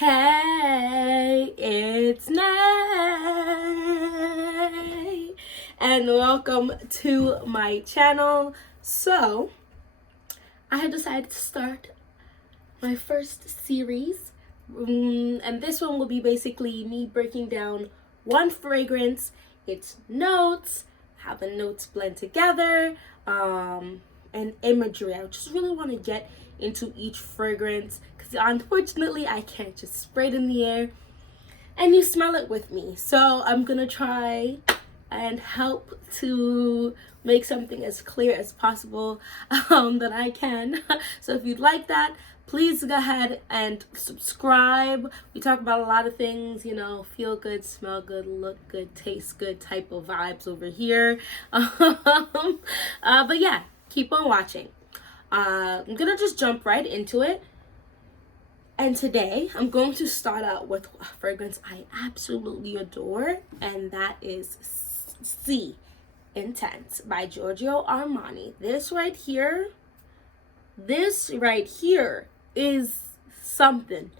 Hey, it's Nay, and welcome to my channel. So, I have decided to start my first series, and this one will be basically me breaking down one fragrance, its notes, how the notes blend together, and imagery. I just really want to get into each fragrance because unfortunately I can't just spray it in the air and you smell it with me. So I'm gonna try and help to make something as clear as possible that I can. So if you'd like that, please go ahead and subscribe. We talk about a lot of things, you know, feel good, smell good, look good, taste good type of vibes over here. But yeah, keep on watching. I'm gonna just jump right into it. And today I'm going to start out with a fragrance I absolutely adore, and that is C Intense by Giorgio Armani. This right here is something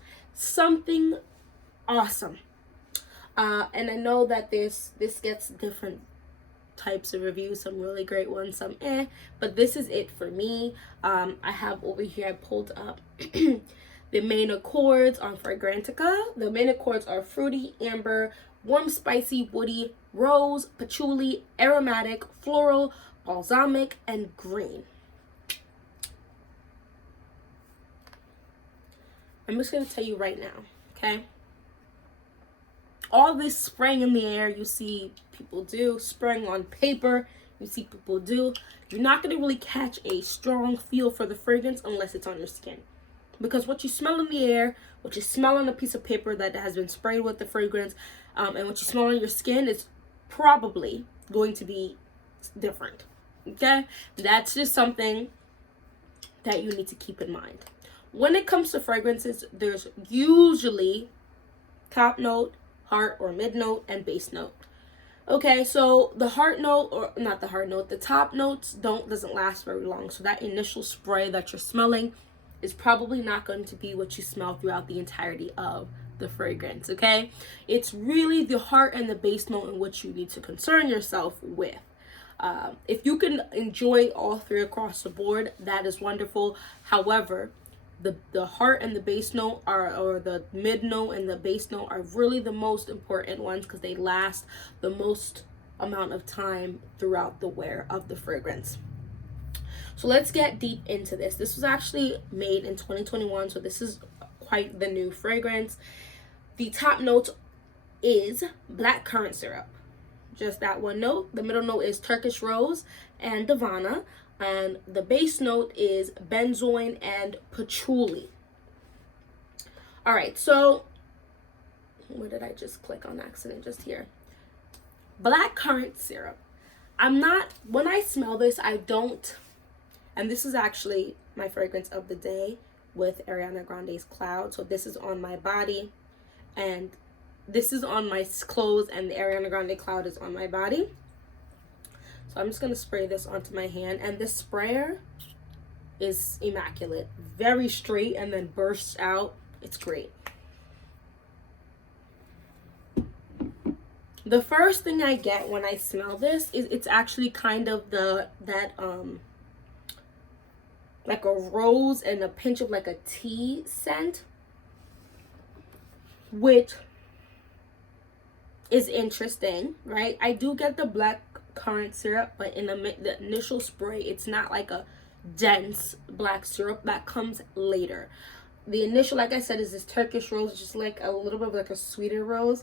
awesome. And I know that this gets different types of reviews, some really great ones, some but this is it for me. I have over here, I pulled up the main accords on Fragrantica. The main accords are fruity, amber, warm, spicy, woody, rose, patchouli, aromatic, floral, balsamic, and green. I'm just going to tell you right now, okay? All this spraying in the air you see people do, spraying on paper you see people do, you're not going to really catch a strong feel for the fragrance unless it's on your skin. Because what you smell in the air, what you smell on a piece of paper that has been sprayed with the fragrance, and what you smell on your skin is probably going to be different, okay? That's just something that you need to keep in mind. When it comes to fragrances, there's usually top note, heart or mid note, and base note. Okay, so the heart note, or not the heart note, the top notes doesn't last very long. So that initial spray that you're smelling is probably not going to be what you smell throughout the entirety of the fragrance, okay? It's really the heart and the base note in which you need to concern yourself with. If you can enjoy all three across the board, that is wonderful. However, the heart and the base note or the mid note and the base note are really the most important ones because they last the most amount of time throughout the wear of the fragrance. So let's get deep into this. This was actually made in 2021, so this is quite the new fragrance. The top note is black currant syrup, just that one note. The middle note is Turkish rose and Davana. And the base note is benzoin and patchouli. All right, so where did I just click on accident just here? Black currant syrup. When I smell this, I don't, and this is actually my fragrance of the day with Ariana Grande's Cloud. So this is on my body, and this is on my clothes, and the Ariana Grande Cloud is on my body. So I'm just going to spray this onto my hand. And this sprayer is Immaculate. Very straight and then bursts out. It's great. The first thing I get when I smell this is it's actually kind of like a rose and a pinch of like a tea scent, which is interesting, right? I do get the black currant syrup, but in the initial spray, it's not like a dense black syrup. That comes later. The initial, like I said, is this Turkish rose, just like a little bit of like a sweeter rose.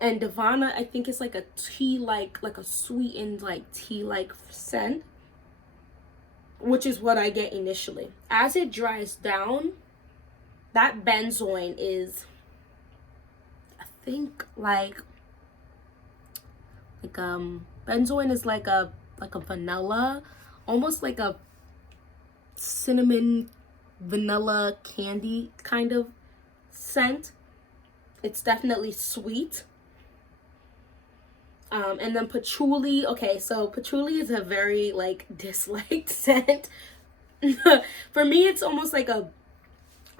And Davana, I think it's like a tea, like a sweetened like tea like scent, which is what I get initially. As it dries down, that benzoin is, I think benzoin is like a vanilla, almost like a cinnamon vanilla candy kind of scent. It's definitely sweet. And then patchouli. Okay, so patchouli is a very like disliked scent. For me, it's almost like a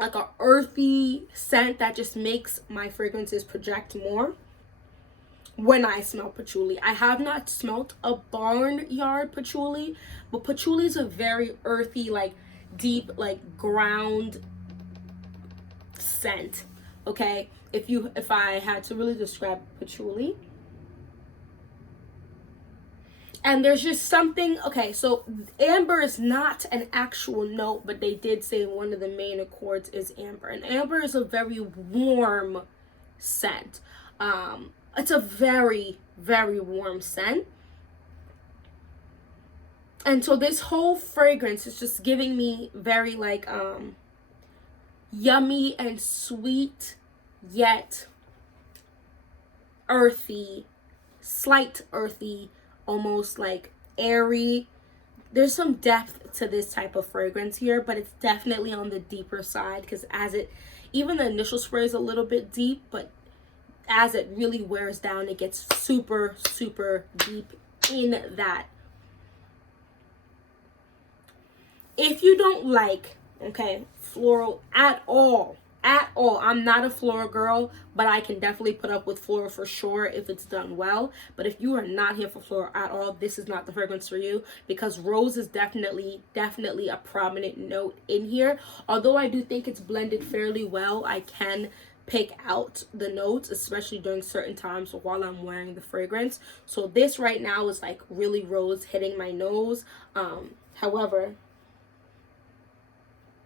like a earthy scent that just makes my fragrances project more when I smell patchouli. I have not smelt a barnyard patchouli, but patchouli is a very earthy, like deep, like ground scent. Okay, if I had to really describe patchouli, and there's just something. Okay, so amber is not an actual note, but they did say one of the main accords is amber, and amber is a very warm scent. It's a very, very warm scent. And so this whole fragrance is just giving me very like yummy and sweet, yet earthy, slight earthy, almost like airy. There's some depth to this type of fragrance here, but it's definitely on the deeper side, because even the initial spray is a little bit deep, but as it really wears down, it gets super, super deep in that. If you don't like, okay, floral at all, I'm not a floral girl, but I can definitely put up with floral for sure if it's done well. But if you are not here for floral at all, this is not the fragrance for you, because rose is definitely a prominent note in here. Although I do think it's blended fairly well, I can pick out the notes, especially during certain times while I'm wearing the fragrance. So this right now is like really rose hitting my nose. However,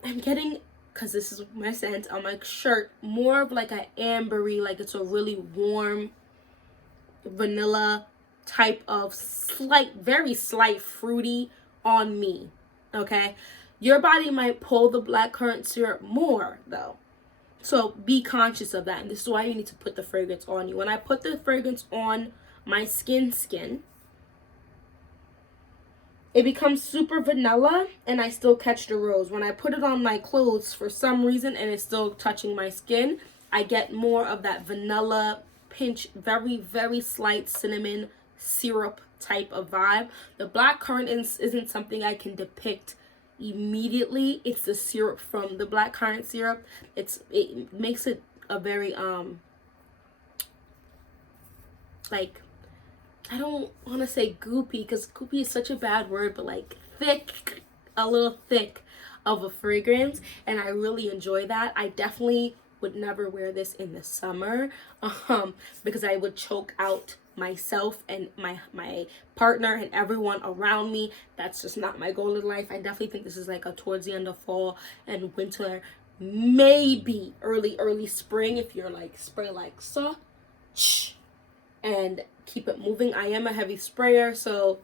I'm getting, because this is my scent on my shirt, more of like an ambery, like it's a really warm vanilla type of very slight fruity on me. Okay, your body might pull the blackcurrant syrup more though, so be conscious of that. And this is why you need to put the fragrance on you. When I put the fragrance on my skin, it becomes super vanilla, and I still catch the rose. When I put it on my clothes for some reason and it's still touching my skin, I get more of that vanilla pinch, very, very slight cinnamon syrup type of vibe. The blackcurrant isn't something I can depict immediately. It's the syrup from the blackcurrant syrup. It makes it a very like, I don't want to say goopy, because goopy is such a bad word, but like thick, a little thick of a fragrance, and I really enjoy that. I definitely would never wear this in the summer because I would choke out myself and my partner and everyone around me. That's just not my goal in life. I definitely think this is like a towards the end of fall and winter, maybe early spring, if you're like spray like so and keep it moving. I am a heavy sprayer, so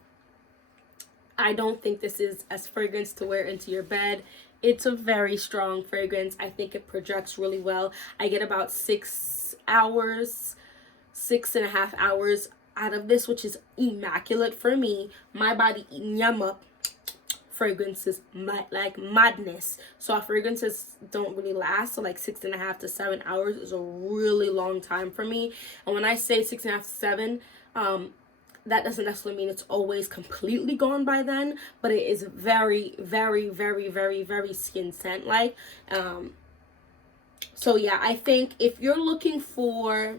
I don't think this is a fragrance to wear into your bed. It's a very strong fragrance. I think it projects really well. I get about 6 hours, 6.5 hours out of this, which is immaculate for me. My body eating yum up fragrances like madness. So our fragrances don't really last. So like 6.5 to 7 hours is a really long time for me. And when I say 6.5 to 7, that doesn't necessarily mean it's always completely gone by then, but it is very, very, very, very, very skin scent like. So yeah, I think if you're looking for,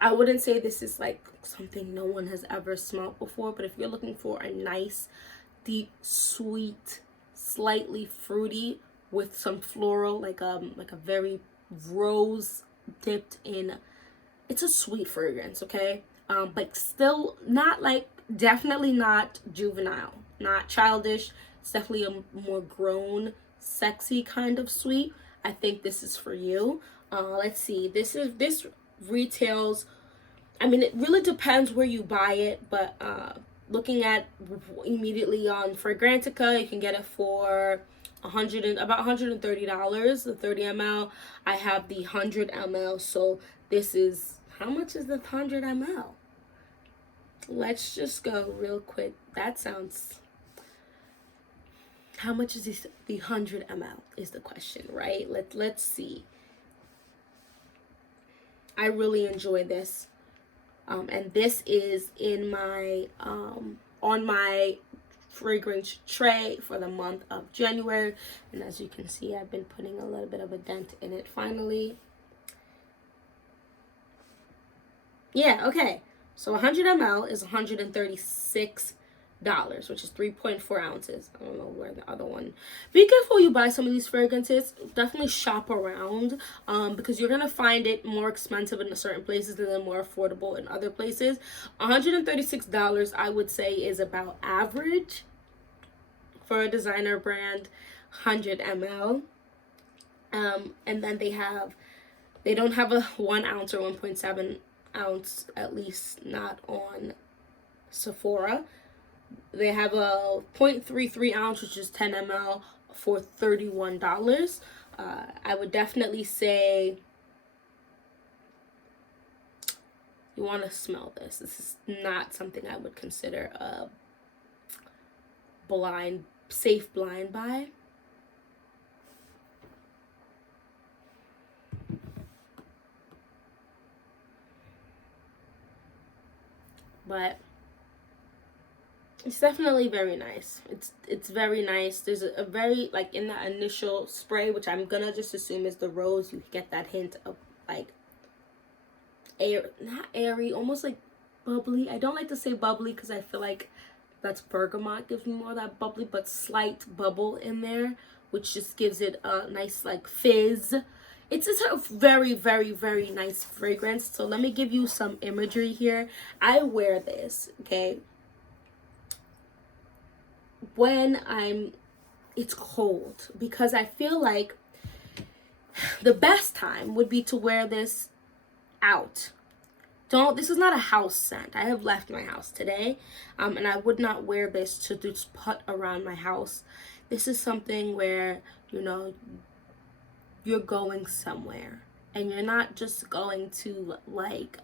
I wouldn't say this is like something no one has ever smelled before, but if you're looking for a nice, deep, sweet, slightly fruity with some floral, like a very rose dipped in, it's a sweet fragrance, okay? But still not like, definitely not juvenile, not childish. It's definitely a more grown, sexy kind of sweet. I think this is for you. Let's see, this retails, I mean, it really depends where you buy it, but looking at immediately on Fragrantica, you can get it for about $130, the 30 ml. I have the 100 ml, so this is, how much is the 100 ml? Let's just go real quick. That sounds, how much is this? The 100 ml is the question, right? Let's see. I really enjoy this. And this is in my on my fragrance tray for the month of January. And as you can see, I've been putting a little bit of a dent in it finally. Yeah, okay. So 100 ml is $136, which is 3.4 ounces. I don't know where the other one. Be careful you buy some of these fragrances. Definitely shop around, because you're gonna find it more expensive in certain places and then more affordable in other places. $136, I would say, is about average for a designer brand. 100 ml. And then they don't have a 1 ounce or 1.7 ounce, at least not on Sephora. They have a 0.33 ounce, which is 10 ml, for $31. I would definitely say you want to smell this. This is not something I would consider a safe blind buy. But it's definitely very nice. It's very nice. There's a very, like, in that initial spray, which I'm gonna just assume is the rose, you get that hint of like not airy, almost like bubbly. I don't like to say bubbly because I feel like that's bergamot, gives me more of that bubbly, but slight bubble in there, which just gives it a nice like fizz. It's a very, very, very nice fragrance. So let me give you some imagery here. I wear this, okay, when it's cold, because I feel like the best time would be to wear this out. This is not a house scent. I have left my house today, and I would not wear this to just put around my house. This is something where, you know, you're going somewhere, and you're not just going to like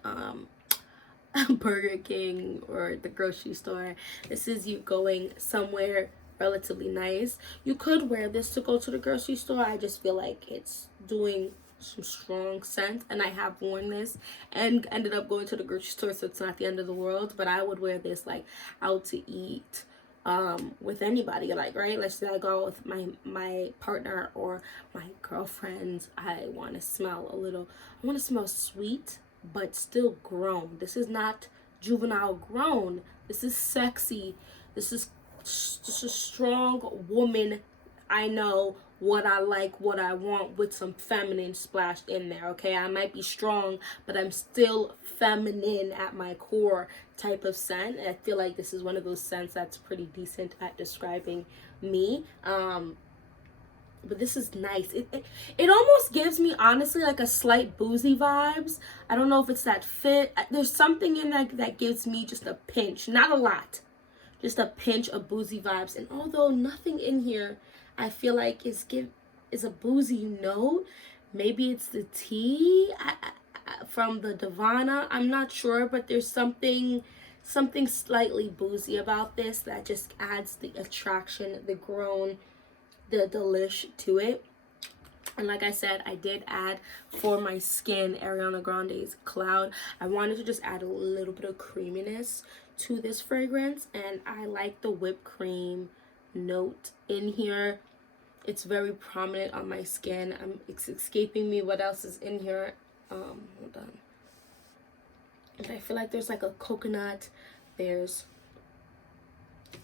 Burger King or the grocery store. This is you going somewhere relatively nice. You could wear this to go to the grocery store. I just feel like it's doing some strong scent, and I have worn this and ended up going to the grocery store, so it's not the end of the world. But I would wear this like out to eat, with anybody, like, right, let's say I go with my partner or my girlfriends. I want to smell sweet but still grown. This is not juvenile grown. This is sexy. This is just a strong woman. I know what I like, what I want, with some feminine splashed in there, okay? I might be strong, but I'm still feminine at my core type of scent. And I feel like this is one of those scents that's pretty decent at describing me. But this is nice. It almost gives me, honestly, like a slight Boozy vibes. I don't know if it's that fit. There's something in that gives me just a pinch, not a lot, just a pinch of Boozy vibes. And although nothing in here I feel like is a Boozy note, maybe it's the tea from the Divana. I'm not sure, but there's something slightly Boozy about this that just adds the attraction, the grown, the delish to it. And like I said, I did add for my skin Ariana Grande's Cloud. I wanted to just add a little bit of creaminess to this fragrance, and I like the whipped cream note in here. It's very prominent on my skin. It's escaping me what else is in here. Hold on. And I feel like there's like a coconut. There's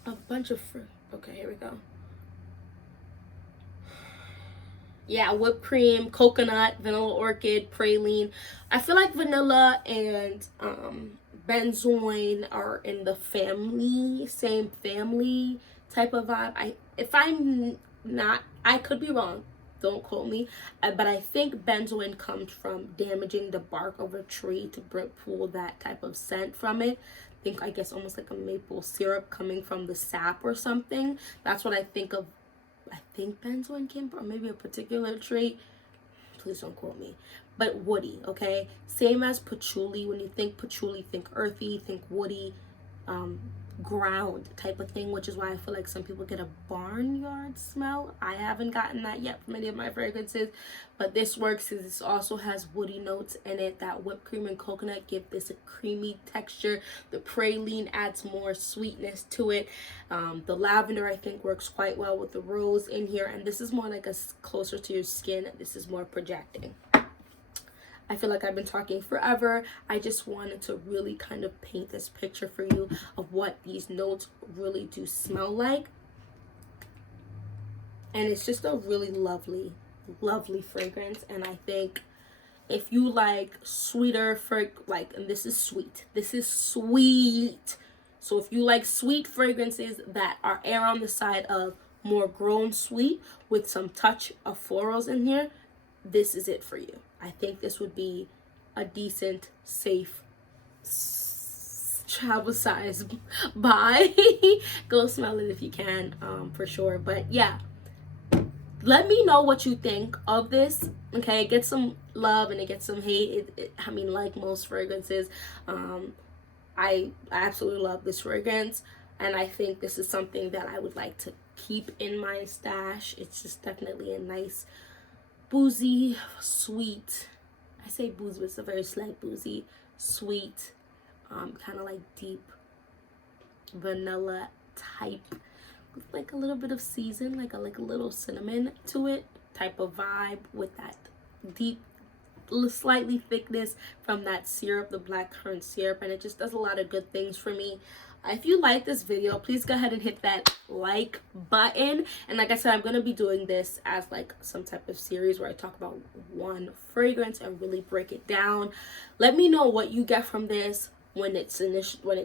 a bunch of fruit. Okay, here we go. Yeah, whipped cream, coconut, vanilla orchid, praline. I feel like vanilla and benzoin are in the same family type of vibe. If I'm not, I could be wrong, don't quote me, but I think benzoin comes from damaging the bark of a tree to pull that type of scent from it. I guess almost like a maple syrup coming from the sap or something. That's what I think of. I think benzoin came from, maybe a particular tree. Please don't quote me. But woody, okay? Same as patchouli. When you think patchouli, think earthy, think woody. ground type of thing, which is why I feel like some people get a barnyard smell. I haven't gotten that yet from any of my fragrances, but this works because this also has woody notes in it. That whipped cream and coconut give this a creamy texture. The praline adds more sweetness to it. The lavender I think works quite well with the rose in here, and this is more like a closer to your skin. This is more projecting. I feel like I've been talking forever. I just wanted to really kind of paint this picture for you of what these notes really do smell like. And it's just a really lovely, lovely fragrance. And I think if you like sweeter, and this is sweet. This is sweet. So if you like sweet fragrances that are err on the side of more grown sweet with some touch of florals in here, this is it for you. I think this would be a decent, safe, travel size buy. Go smell it if you can, for sure. But yeah, let me know what you think of this. Okay, it gets some love and it gets some hate. I mean, like most fragrances, I absolutely love this fragrance, and I think this is something that I would like to keep in my stash. It's just definitely a nice boozy, sweet, I say boozy, but it's a very slight boozy, sweet, kind of like deep vanilla type, with like a little bit of season, like a little cinnamon to it type of vibe, with that deep, slightly thickness from that syrup, the blackcurrant syrup, and it just does a lot of good things for me. If you like this video, please go ahead and hit that like button. And like I said, I'm going to be doing this as like some type of series where I talk about one fragrance and really break it down. Let me know what you get from this when it's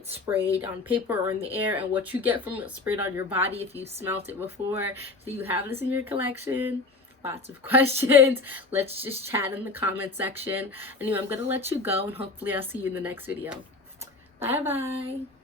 sprayed on paper or in the air, and what you get from it sprayed on your body if you smelt it before. Do you have this in your collection? Lots of questions. Let's just chat in the comment section. Anyway, I'm going to let you go, and hopefully I'll see you in the next video. Bye bye.